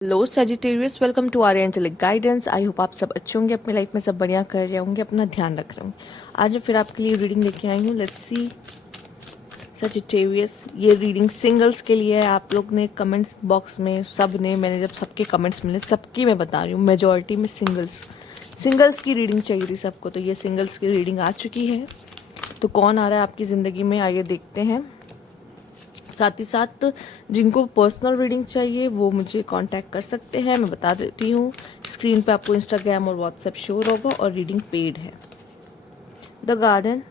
Hello Sagittarius, welcome to our angelic guidance. I hope आप सब अच्छे होंगे, अपनी लाइफ में सब बढ़िया कर रहे होंगे, अपना ध्यान रख रहे होंगे। आज मैं फिर आपके लिए रीडिंग लेके आई हूँ। लेट्स सी सजिटेरियस, ये रीडिंग सिंगल्स के लिए है। आप लोग ने कमेंट्स बॉक्स में सब ने, मैंने जब सबके कमेंट्स मिले सबकी मैं बता रही हूँ, मेजॉरिटी में सिंगल्स की रीडिंग चाहिए थी सबको। तो ये सिंगल्स की रीडिंग आ चुकी है। तो कौन आ रहा है आपकी ज़िंदगी में, आइए देखते हैं। साथ ही साथ जिनको पर्सनल रीडिंग चाहिए वो मुझे कांटेक्ट कर सकते हैं। मैं बता देती हूँ, स्क्रीन पे आपको इंस्टाग्राम और व्हाट्सएप शो होगा और रीडिंग पेड है। द गार्डन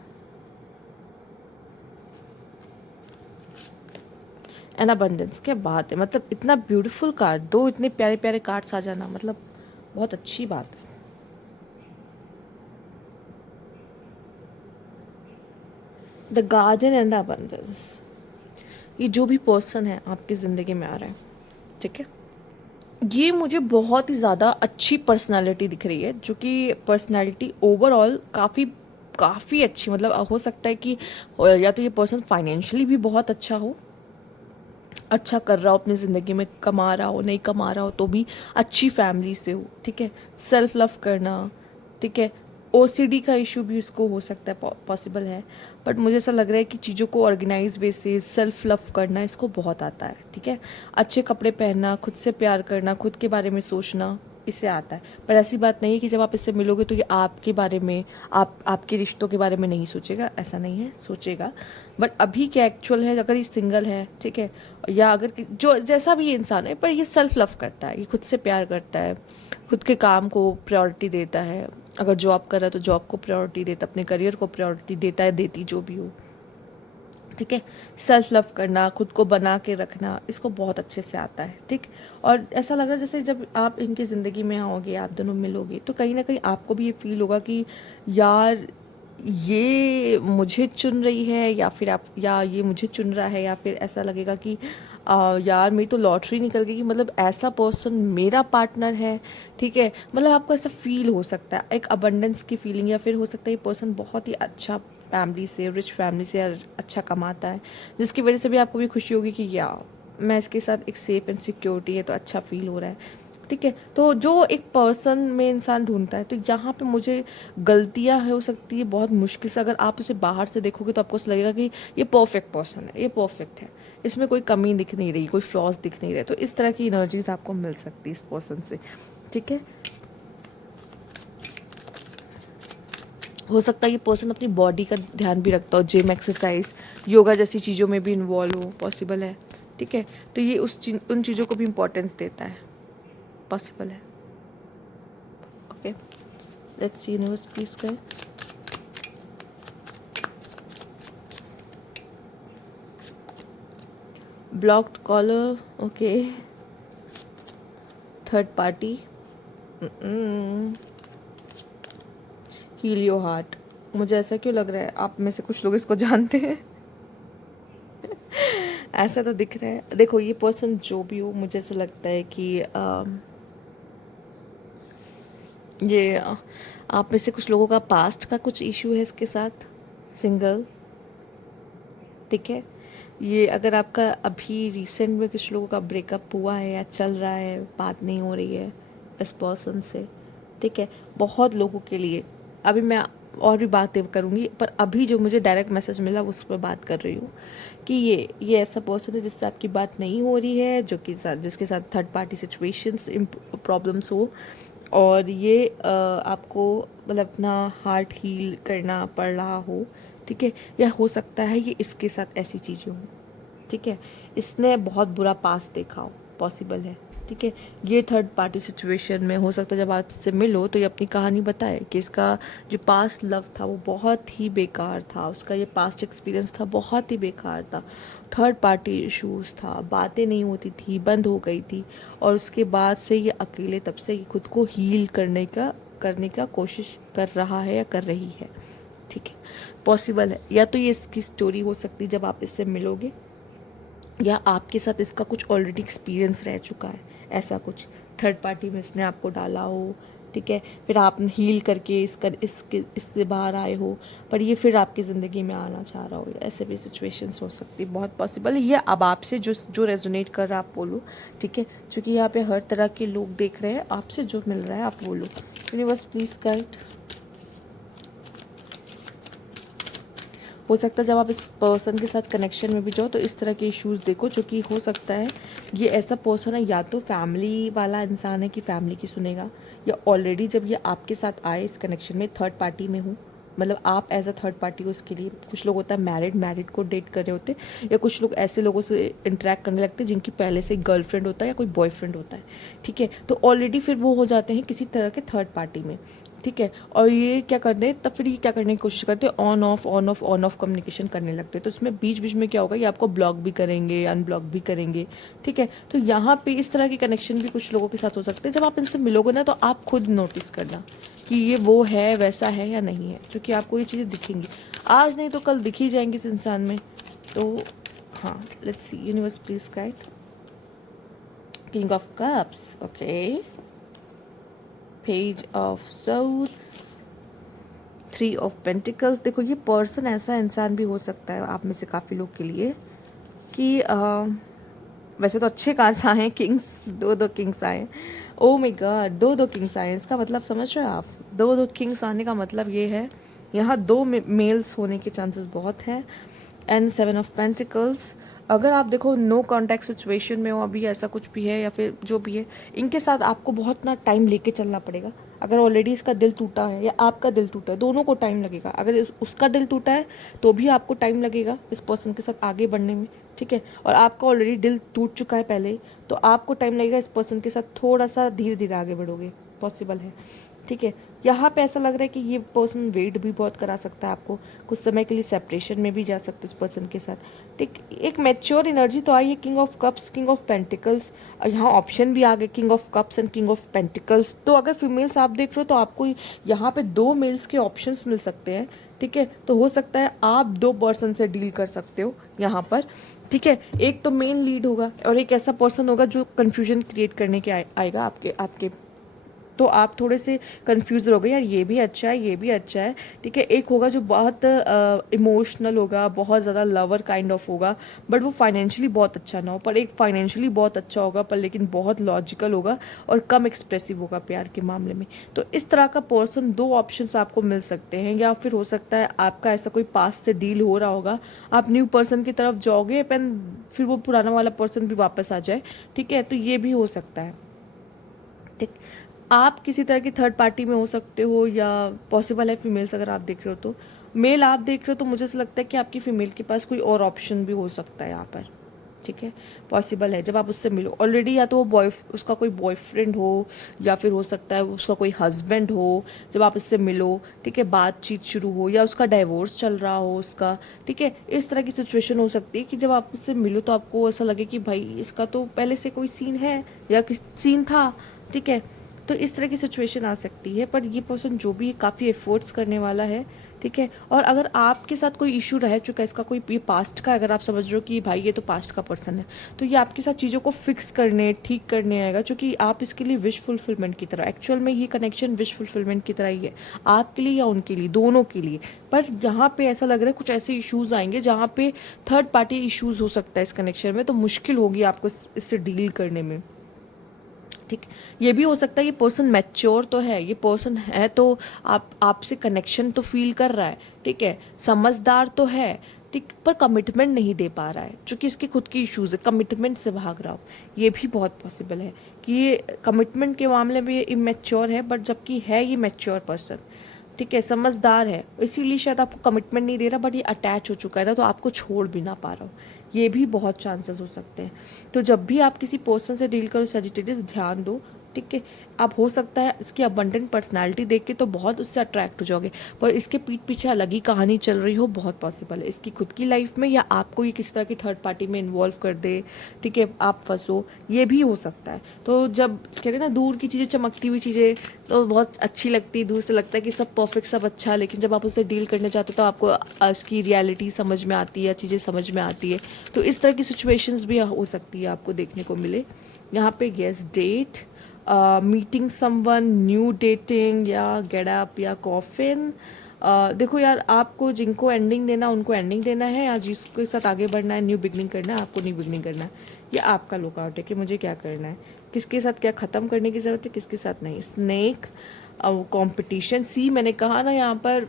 एंड अबंडेंस, क्या बात है। मतलब इतना ब्यूटीफुल कार्ड, दो इतने प्यारे प्यारे कार्ड्स आ जाना, मतलब बहुत अच्छी बात है। The garden and the abundance, ये जो भी पर्सन है आपकी ज़िंदगी में आ रहा है, ठीक है, ये मुझे बहुत ही ज़्यादा अच्छी पर्सनालिटी दिख रही है। जो कि पर्सनालिटी ओवरऑल काफ़ी काफ़ी अच्छी, मतलब हो सकता है कि या तो ये पर्सन फाइनेंशियली भी बहुत अच्छा हो, अच्छा कर रहा हो अपनी ज़िंदगी में, कमा रहा हो नहीं कमा रहा हो तो भी अच्छी फैमिली से हो, ठीक है, सेल्फ लव करना, ठीक है। ओसीडी का इशू भी उसको हो सकता है, पॉसिबल है। बट मुझे ऐसा लग रहा है कि चीज़ों को ऑर्गेनाइज वे से सेल्फ लव करना इसको बहुत आता है, ठीक है। अच्छे कपड़े पहनना, खुद से प्यार करना, खुद के बारे में सोचना, इससे आता है। पर ऐसी बात नहीं है कि जब आप इससे मिलोगे तो ये आपके बारे में, आपके रिश्तों के बारे में नहीं सोचेगा, ऐसा नहीं है, सोचेगा। बट अभी क्या एक्चुअल है, अगर ये सिंगल है, ठीक है, या अगर जो जैसा भी ये इंसान है, पर ये सेल्फ लव करता है, ये खुद से प्यार करता है, खुद के काम को प्रायोरिटी देता है। अगर जॉब कर रहा है तो जॉब को प्रायोरिटी देता, अपने करियर को प्रायोरिटी देता है, देती जो भी हो, ठीक है। सेल्फ लव करना, खुद को बना के रखना, इसको बहुत अच्छे से आता है, ठीक। और ऐसा लग रहा है जैसे जब आप इनकी ज़िंदगी में आओगे, आप दोनों मिलोगे, तो कहीं ना कहीं आपको भी ये फील होगा कि यार ये मुझे चुन रही है, या फिर आप, या ये मुझे चुन रहा है, या फिर ऐसा लगेगा कि यार मेरी तो लॉटरी निकल गई, कि मतलब ऐसा पर्सन मेरा पार्टनर है, ठीक है। मतलब आपको ऐसा फील हो सकता है, एक अबंडेंस की फीलिंग, या फिर हो सकता है ये पर्सन बहुत ही अच्छा फैमिली से, रिच फैमिली से अच्छा कमाता है, जिसकी वजह से भी आपको भी खुशी होगी कि या मैं इसके साथ एक सेफ एंड सिक्योरिटी है, तो अच्छा फील हो रहा है, ठीक है। तो जो एक पर्सन में इंसान ढूंढता है, तो यहाँ पे मुझे गलतियाँ हो सकती है बहुत मुश्किल से। अगर आप उसे बाहर से देखोगे तो आपको लगेगा कि ये परफेक्ट पर्सन है, ये परफेक्ट है, इसमें कोई कमी दिख नहीं रही, कोई फ्लॉज दिख नहीं रहे। तो इस तरह की एनर्जीज आपको मिल सकती है इस पर्सन से, ठीक है। हो सकता है ये पर्सन अपनी बॉडी का ध्यान भी रखता हो, जिम, एक्सरसाइज, योगा जैसी चीज़ों में भी इन्वॉल्व हो, पॉसिबल है, ठीक है। तो ये उन चीज़ों को भी इम्पोर्टेंस देता है, पॉसिबल है। Okay, let's see universe please कर। Blocked caller, okay, third party, heal your heart. मुझे ऐसा क्यों लग रहा है आप में से कुछ लोग इसको जानते हैं। ऐसा तो दिख रहा है। देखो ये पर्सन जो भी हो, मुझे ऐसा लगता है कि ये आप में से कुछ लोगों का पास्ट का कुछ इशू है इसके साथ, सिंगल, ठीक है। ये अगर आपका अभी रिसेंट में कुछ लोगों का ब्रेकअप हुआ है या चल रहा है, बात नहीं हो रही है इस पर्सन से, ठीक है, बहुत लोगों के लिए। अभी मैं और भी बातें करूँगी, पर अभी जो मुझे डायरेक्ट मैसेज मिला उस पर बात कर रही हूँ कि ये ऐसा पर्सन है जिससे आपकी बात नहीं हो रही है, जो कि जिसके साथ थर्ड पार्टी सिचुएशंस प्रॉब्लम्स हो, और ये आपको मतलब अपना हार्ट हील करना पड़ रहा हो, ठीक है। या हो सकता है ये इसके साथ ऐसी चीज़ें हों, ठीक है, इसने बहुत बुरा पास देखा हो, पॉसिबल है, ठीक है। ये थर्ड पार्टी सिचुएशन में हो सकता है जब आप इससे मिलो तो ये अपनी कहानी बताए कि इसका जो पास्ट लव था वो बहुत ही बेकार था, उसका ये पास्ट एक्सपीरियंस था बहुत ही बेकार था, थर्ड पार्टी इश्यूज था, बातें नहीं होती थी, बंद हो गई थी, और उसके बाद से ये अकेले, तब से ये खुद को हील करने का कोशिश कर रहा है या कर रही है, ठीक है। पॉसिबल है या तो ये इसकी स्टोरी हो सकती है जब आप इससे मिलोगे, या आपके साथ इसका कुछ ऑलरेडी एक्सपीरियंस रह चुका है, ऐसा कुछ थर्ड पार्टी में इसने आपको डाला हो, ठीक है, फिर आप हील करके इससे बाहर आए हो, पर ये फिर आपकी ज़िंदगी में आना चाह रहा हो, ऐसे भी सिचुएशंस हो सकती है, बहुत पॉसिबल है। ये अब आपसे जो जो रेजोनेट कर रहा है आप बोलो, ठीक है, क्योंकि यहाँ पे हर तरह के लोग देख रहे हैं, आपसे जो मिल रहा है आप बोलो। Universe please guide. हो सकता है जब आप इस पर्सन के साथ कनेक्शन में भी जाओ तो इस तरह के इश्यूज देखो, जो कि हो सकता है ये ऐसा पर्सन है या तो फैमिली वाला इंसान है कि फैमिली की सुनेगा, या ऑलरेडी जब ये आपके साथ आए इस कनेक्शन में थर्ड पार्टी में हो, मतलब आप एज अ थर्ड पार्टी हो इसके लिए। कुछ लोग होता है मैरिड को डेट कर रहे होते, या कुछ लोग ऐसे लोगों से इंटरेक्ट करने लगते हैं जिनकी पहले से गर्लफ्रेंड होता है या कोई बॉयफ्रेंड होता है, ठीक है, तो ऑलरेडी फिर वो हो जाते हैं किसी तरह के थर्ड पार्टी में, ठीक है। और ये क्या करते हैं तब, फिर ये क्या करने की कोशिश करते हैं, ऑन ऑफ कम्युनिकेशन करने लगते हैं। तो इसमें बीच बीच में क्या होगा, ये आपको ब्लॉक भी करेंगे, अनब्लॉक भी करेंगे, ठीक है। तो यहाँ पे इस तरह की कनेक्शन भी कुछ लोगों के साथ हो सकते हैं। जब आप इनसे मिलोगे ना तो आप खुद नोटिस करना कि ये वो है, वैसा है या नहीं है, क्योंकि आपको ये चीज़ें दिखेंगी, आज नहीं तो कल दिख ही जाएंगी इस इंसान में। तो हाँ, let's see, universe please guide. King of cups, okay, page of souls, 3 of pentacles. देखो ये पर्सन ऐसा इंसान भी हो सकता है आप में से काफ़ी लोग के लिए कि वैसे तो अच्छे कार्ड्स आए हैं, किंग्स, दो किंग्स आए, ओ माय गॉड, दो किंग्स आए। इसका मतलब समझ रहे हो आप, दो किंग्स आने का मतलब ये है यहाँ 2 मेल्स होने के चांसेस बहुत हैं। एंड 7 ऑफ पेंटिकल्स, अगर आप देखो नो कॉन्टैक्ट सिचुएशन में हो अभी, ऐसा कुछ भी है या फिर जो भी है, इनके साथ आपको बहुत ना टाइम लेके चलना पड़ेगा। अगर ऑलरेडी इसका दिल टूटा है या आपका दिल टूटा है, दोनों को टाइम लगेगा। अगर उसका दिल टूटा है तो भी आपको टाइम लगेगा इस पर्सन के साथ आगे बढ़ने में, ठीक है, और आपका ऑलरेडी दिल टूट चुका है पहले, तो आपको टाइम लगेगा इस पर्सन के साथ थोड़ा सा धीरे धीरे आगे बढ़ोगे, पॉसिबल है, ठीक है। यहाँ पे ऐसा लग रहा है कि ये पर्सन वेट भी बहुत करा सकता है आपको, कुछ समय के लिए सेपरेशन में भी जा सकते हो इस पर्सन के साथ, ठीक। एक मैच्योर एनर्जी तो आई है, king of cups, king of pentacles, और यहाँ ऑप्शन भी आ गए, king of cups and king of pentacles. तो अगर फीमेल्स आप देख रहे हो तो आपको यहाँ पे 2 मेल्स के ऑप्शंस मिल सकते हैं, ठीक है। तो हो सकता है आप 2 पर्सन से डील कर सकते हो यहाँ पर, ठीक है। एक तो मेन लीड होगा और एक ऐसा पर्सन होगा जो कन्फ्यूजन क्रिएट करने के आएगा आपके, तो आप थोड़े से कंफ्यूज रहोगे, यार ये भी अच्छा है, ये भी अच्छा है, ठीक है। एक होगा जो बहुत इमोशनल होगा, बहुत ज़्यादा लवर काइंड ऑफ होगा, बट वो फाइनेंशियली बहुत अच्छा ना हो, पर एक फाइनेंशियली बहुत अच्छा होगा पर लेकिन बहुत लॉजिकल होगा और कम एक्सप्रेसिव होगा प्यार के मामले में। तो इस तरह का पर्सन 2 ऑप्शंस आपको मिल सकते हैं, या फिर हो सकता है आपका ऐसा कोई पास्ट से डील हो रहा होगा, आप न्यू पर्सन की तरफ जाओगे पेन, फिर वो पुराना वाला पर्सन भी वापस आ जाए, ठीक है। तो ये भी हो सकता है, ठीक। आप किसी तरह की थर्ड पार्टी में हो सकते हो, या पॉसिबल है फीमेल्स अगर आप देख रहे हो तो, मेल आप देख रहे हो तो मुझे ऐसा लगता है कि आपकी फीमेल के पास कोई और ऑप्शन भी हो सकता है यहाँ पर, ठीक है, पॉसिबल है। जब आप उससे मिलो ऑलरेडी, या तो वो उसका कोई बॉयफ्रेंड हो, या फिर हो सकता है उसका कोई हस्बैंड हो, जब आप उससे मिलो, ठीक है, बातचीत शुरू हो, या उसका डाइवोर्स चल रहा हो उसका, ठीक है, इस तरह की सिचुएशन हो सकती है कि जब आप उससे मिलो तो आपको ऐसा लगे कि भाई इसका तो पहले से कोई सीन है या किस सीन था, ठीक है। तो इस तरह की सिचुएशन आ सकती है, पर ये पर्सन जो भी काफ़ी एफर्ट्स करने वाला है, ठीक है। और अगर आपके साथ कोई इशू रह चुका है इसका, कोई ये पास्ट का, अगर आप समझ रहे हो कि भाई ये तो पास्ट का पर्सन है, तो ये आपके साथ चीज़ों को फिक्स करने, ठीक करने आएगा, क्योंकि आप इसके लिए विश फुलफिलमेंट की तरह, एक्चुअल में ये कनेक्शन विश फुलफिलमेंट की तरह ही है, आपके लिए या उनके लिए, दोनों के लिए। पर यहाँ पे ऐसा लग रहा है कुछ ऐसे इश्यूज आएंगे जहाँ पे थर्ड पार्टी इश्यूज हो सकता है इस कनेक्शन में, तो मुश्किल होगी आपको इससे डील करने में, ठीक। ये भी हो सकता है ये पर्सन मैच्योर तो है, ये पर्सन है तो आपसे कनेक्शन तो फील कर रहा है, ठीक है, समझदार तो है, ठीक, पर कमिटमेंट नहीं दे पा रहा है, क्योंकि इसकी खुद की इश्यूज है, कमिटमेंट से भाग रहा हो। ये भी बहुत पॉसिबल है कि ये कमिटमेंट के मामले में ये इमेच्योर है, बट जबकि है ये मैच्योर पर्सन, ठीक है, समझदार है, इसीलिए शायद आपको कमिटमेंट नहीं दे रहा, बट ये अटैच हो चुका है ना, तो आपको छोड़ भी ना पा रहा हो, ये भी बहुत चांसेस हो सकते हैं। तो जब भी आप किसी पर्सन से डील करो सजिटेरियस, ध्यान दो, ठीक है। आप हो सकता है इसकी अबंडेंट पर्सनालिटी देख के तो बहुत उससे अट्रैक्ट हो जाओगे, पर इसके पीठ पीछे अलग ही कहानी चल रही हो, बहुत पॉसिबल है इसकी खुद की लाइफ में, या आपको ये किसी तरह की थर्ड पार्टी में इन्वॉल्व कर दे, ठीक है, आप फंसो, ये भी हो सकता है। तो जब कहते हैं ना दूर की चीज़ें, चमकती हुई चीज़ें तो बहुत अच्छी लगती है, दूर से लगता है कि सब परफेक्ट, सब अच्छा है, लेकिन जब आप उससे डील करने जाते हो तो आपको इसकी रियलिटी समझ में आती है, चीज़ें समझ में आती है। तो इस तरह की सिचुएशंस भी हो सकती है आपको देखने को मिले यहाँ पे। Guess date, meeting someone, new dating, या गेट अप, या कॉफिन। देखो यार, आपको जिनको एंडिंग देना उनको एंडिंग देना है, या जिसके साथ आगे बढ़ना है, न्यू बिगनिंग करना है, आपको न्यू बिगनिंग करना है। ये आपका लुकआउट है कि मुझे क्या करना है, किसके साथ क्या ख़त्म करने की ज़रूरत है, किसके साथ नहीं। स्नेक, कंपटीशन, सी मैंने कहा ना, यहाँ पर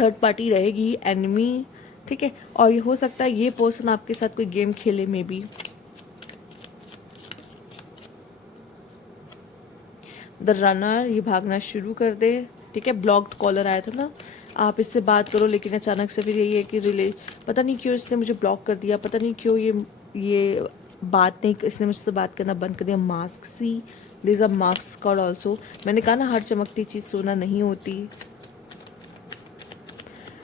थर्ड पार्टी रहेगी, एनिमी, ठीक है। और ये हो सकता है ये पर्सन आपके साथ कोई गेम खेले में भी। द रनर, ये भागना शुरू कर दे, ठीक है। ब्लॉक्ड कॉलर आया था ना, आप इससे बात करो लेकिन अचानक से फिर यही है कि पता नहीं क्यों इसने मुझे ब्लॉक कर दिया, पता नहीं क्यों ये बात नहीं, इसने मुझसे बात करना बंद कर दिया। Mask, see this a mask call also. मैंने कहा ना, हर चमकती चीज़ सोना नहीं होती।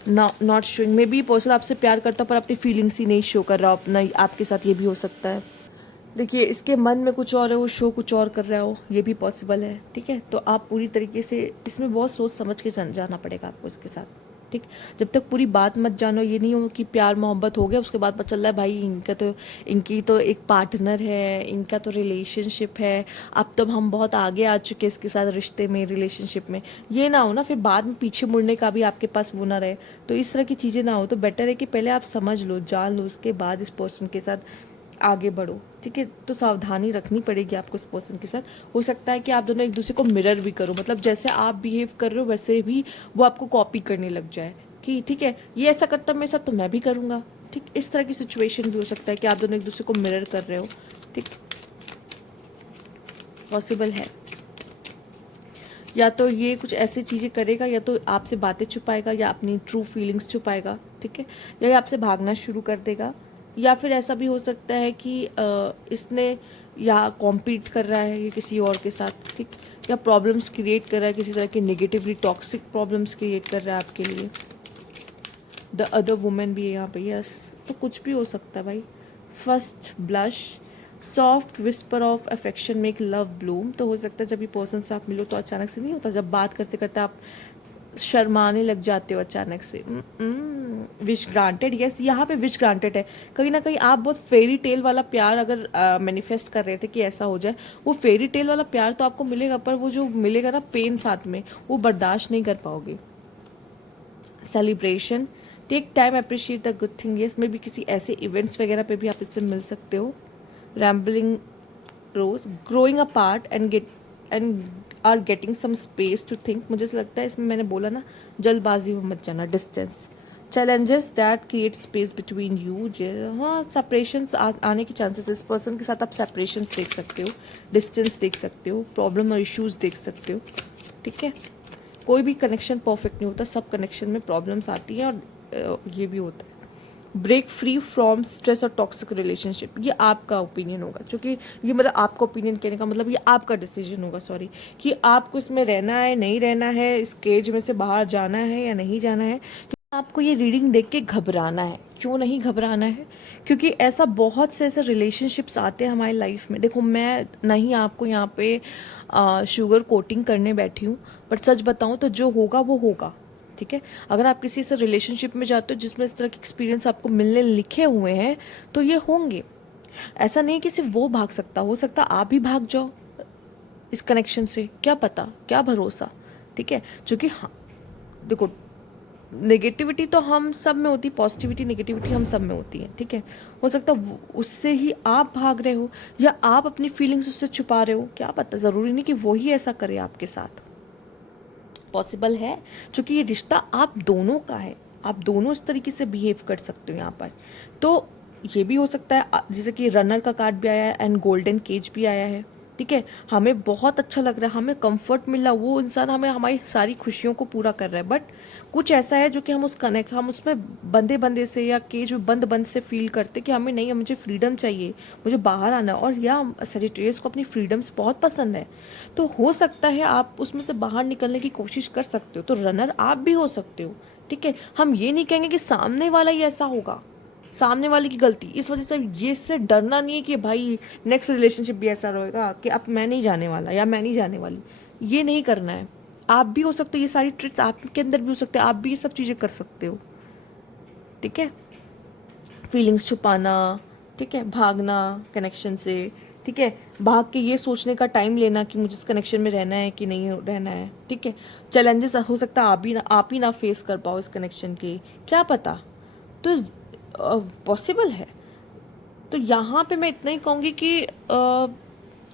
Not showing, may be person आपसे प्यार करता पर अपनी फीलिंग्स ही नहीं शो कर रहा अपना, आपके साथ ये भी हो सकता है। देखिए, इसके मन में कुछ और है, वो शो कुछ और कर रहा हो, ये भी पॉसिबल है, ठीक है। तो आप पूरी तरीके से इसमें बहुत सोच समझ के जाना पड़ेगा आपको इसके साथ, ठीक। जब तक पूरी बात मत जानो, ये नहीं हो कि प्यार मोहब्बत हो गया उसके बाद पता चल रहा है भाई इनकी तो एक पार्टनर है, इनका तो रिलेशनशिप है, अब तो हम बहुत आगे आ चुके हैं इसके साथ रिश्ते में, रिलेशनशिप में। ये ना हो ना, फिर बाद में पीछे मुड़ने का भी आपके पास वो ना रहे। तो इस तरह की चीज़ें ना हो, तो बेटर है कि पहले आप समझ लो, जान लो, उसके बाद इस पर्सन के साथ आगे बढ़ो, ठीक है। तो सावधानी रखनी पड़ेगी आपको इस पर्सन के साथ। हो सकता है कि आप दोनों एक दूसरे को मिरर भी करो, मतलब जैसे आप बिहेव कर रहे हो वैसे भी वो आपको कॉपी करने लग जाए, कि ठीक है ये ऐसा करता मेरे साथ तो मैं भी करूँगा, ठीक। इस तरह की सिचुएशन भी हो सकता है कि आप दोनों एक दूसरे को मिरर कर रहे हो, ठीक, पॉसिबल है। या तो ये कुछ ऐसी चीज़ें करेगा, या तो आपसे बातें छुपाएगा, या अपनी ट्रू फीलिंग्स छुपाएगा, ठीक है, या ये आपसे भागना शुरू कर देगा। या फिर ऐसा भी हो सकता है कि इसने या कॉम्पीट कर रहा है ये किसी और के साथ, ठीक, या प्रॉब्लम्स क्रिएट कर रहा है, किसी तरह के नेगेटिवली टॉक्सिक प्रॉब्लम्स क्रिएट कर रहा है आपके लिए। द अदर वुमेन भी है यहाँ पे, यस। तो कुछ भी हो सकता है भाई। First blush, soft whisper of affection make love Bloom. तो हो सकता है जब ये पर्सन से आप मिलो तो अचानक से नहीं होता, जब बात करते करते आप शर्माने लग जाते हो अचानक से। विश ग्रांटेड, यस, यहाँ पे विश ग्रांटेड है। कहीं ना कहीं आप बहुत फेरी टेल वाला प्यार अगर मैनिफेस्ट कर रहे थे कि ऐसा हो जाए, वो फेरी टेल वाला प्यार तो आपको मिलेगा, पर वो जो मिलेगा ना पेन साथ में, वो बर्दाश्त नहीं कर पाओगे। Celebration, take time, appreciate the good thing, yes, में भी किसी ऐसे इवेंट्स वगैरह पे भी आप इससे मिल सकते हो। Rambling rose, growing a part and are getting some space to think. मुझे ऐसा लगता है इसमें मैंने बोला ना, जल्दबाजी में मत जाना। Distance, challenges that create space between you. हाँ, सेपरेशंस आने के चांसेस, इस पर्सन के साथ आप सेपरेशंस देख सकते हो, डिस्टेंस देख सकते हो, प्रॉब्लम और इश्यूज देख सकते हो, ठीक है। कोई भी कनेक्शन परफेक्ट नहीं होता, सब कनेक्शन में प्रॉब्लम्स आती हैं, और ये भी होता है। ब्रेक फ्री फ्रॉम स्ट्रेस और टॉक्सिक रिलेशनशिप, ये आपका ओपिनियन होगा, क्योंकि ये मतलब आपका ओपिनियन कहने का मतलब ये आपका डिसीजन होगा, सॉरी, कि आपको इसमें रहना है, नहीं रहना है, इस केज में से बाहर जाना है या नहीं जाना है। आपको ये रीडिंग देख के घबराना है, क्यों नहीं घबराना है, क्योंकि ऐसा बहुत से ऐसे रिलेशनशिप्स आते हैं हमारी लाइफ में। देखो, मैं नहीं आपको यहाँ पे शुगर कोटिंग करने बैठी हूँ, बट सच बताऊँ तो जो होगा वो होगा, ठीक है। अगर आप किसी से रिलेशनशिप में जाते हो जिसमें इस तरह के एक्सपीरियंस आपको मिलने लिखे हुए हैं, तो ये होंगे। ऐसा नहीं कि सिर्फ वो भाग सकता, हो सकता आप भी भाग जाओ इस कनेक्शन से, क्या पता, क्या भरोसा, ठीक है। क्योंकि हाँ, देखो, नेगेटिविटी तो हम सब में होती, पॉजिटिविटी नेगेटिविटी हम सब में होती है, ठीक है। हो सकता है उससे ही आप भाग रहे हो, या आप अपनी फीलिंग्स उससे छुपा रहे हो, क्या पता, ज़रूरी नहीं कि वो ही ऐसा करे आपके साथ, पॉसिबल है। क्योंकि ये रिश्ता आप दोनों का है, आप दोनों इस तरीके से बिहेव कर सकते हो यहाँ पर। तो ये भी हो सकता है, जैसे कि रनर का कार्ड भी आया है एंड गोल्डन केज भी आया है, ठीक है। हमें बहुत अच्छा लग रहा है, हमें कंफर्ट मिल रहा है, वो इंसान हमें हमारी सारी खुशियों को पूरा कर रहा है, बट कुछ ऐसा है जो कि हम उसमें बंदे बंदे से या केज में बंद बंद से फील करते कि हमें नहीं, मुझे फ्रीडम चाहिए, मुझे बाहर आना है। और या सजिटेरियस को अपनी फ्रीडम्स बहुत पसंद है, तो हो सकता है आप उसमें से बाहर निकलने की कोशिश कर सकते हो। तो रनर आप भी हो सकते हो, ठीक है। हम ये नहीं कहेंगे कि सामने वाला ही ऐसा होगा, सामने वाले की गलती, इस वजह से ये से डरना नहीं है कि भाई नेक्स्ट रिलेशनशिप भी ऐसा रहेगा कि अब मैं नहीं जाने वाला या मैं नहीं जाने वाली, ये नहीं करना है। आप भी हो सकते हो, ये सारी ट्रिक्स आपके अंदर भी हो सकते हैं, आप भी ये सब चीज़ें कर सकते हो, ठीक है। फीलिंग्स छुपाना, ठीक है, भागना कनेक्शन से, ठीक है, भाग के ये सोचने का टाइम लेना कि मुझे इस कनेक्शन में रहना है कि नहीं रहना है, ठीक है। चैलेंजेस हो सकता है आप ही ना फेस कर पाओ इस कनेक्शन के, क्या पता, तो पॉसिबल है। तो यहाँ पे मैं इतना ही कहूँगी कि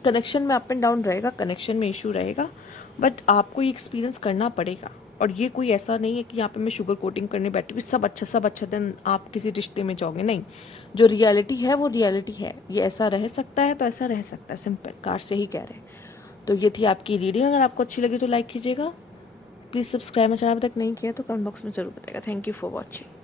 कनेक्शन में अप एंड डाउन रहेगा, कनेक्शन में इशू रहेगा, बट आपको ये एक्सपीरियंस करना पड़ेगा। और ये कोई ऐसा नहीं है कि यहाँ पे मैं शुगर कोटिंग करने बैठी हूँ सब अच्छा देन आप किसी रिश्ते में जाओगे, नहीं। जो रियलिटी है वो रियलिटी है, ये ऐसा रह सकता है तो ऐसा रह सकता है, सिंपल कार से ही कह रहे हैं। तो ये थी आपकी रीडिंग, अगर आपको अच्छी लगी तो लाइक कीजिएगा, प्लीज़ सब्सक्राइब, चैनल अभी तक नहीं किया तो कमेंट बॉक्स में जरूर बताएगा। Thank you for watching.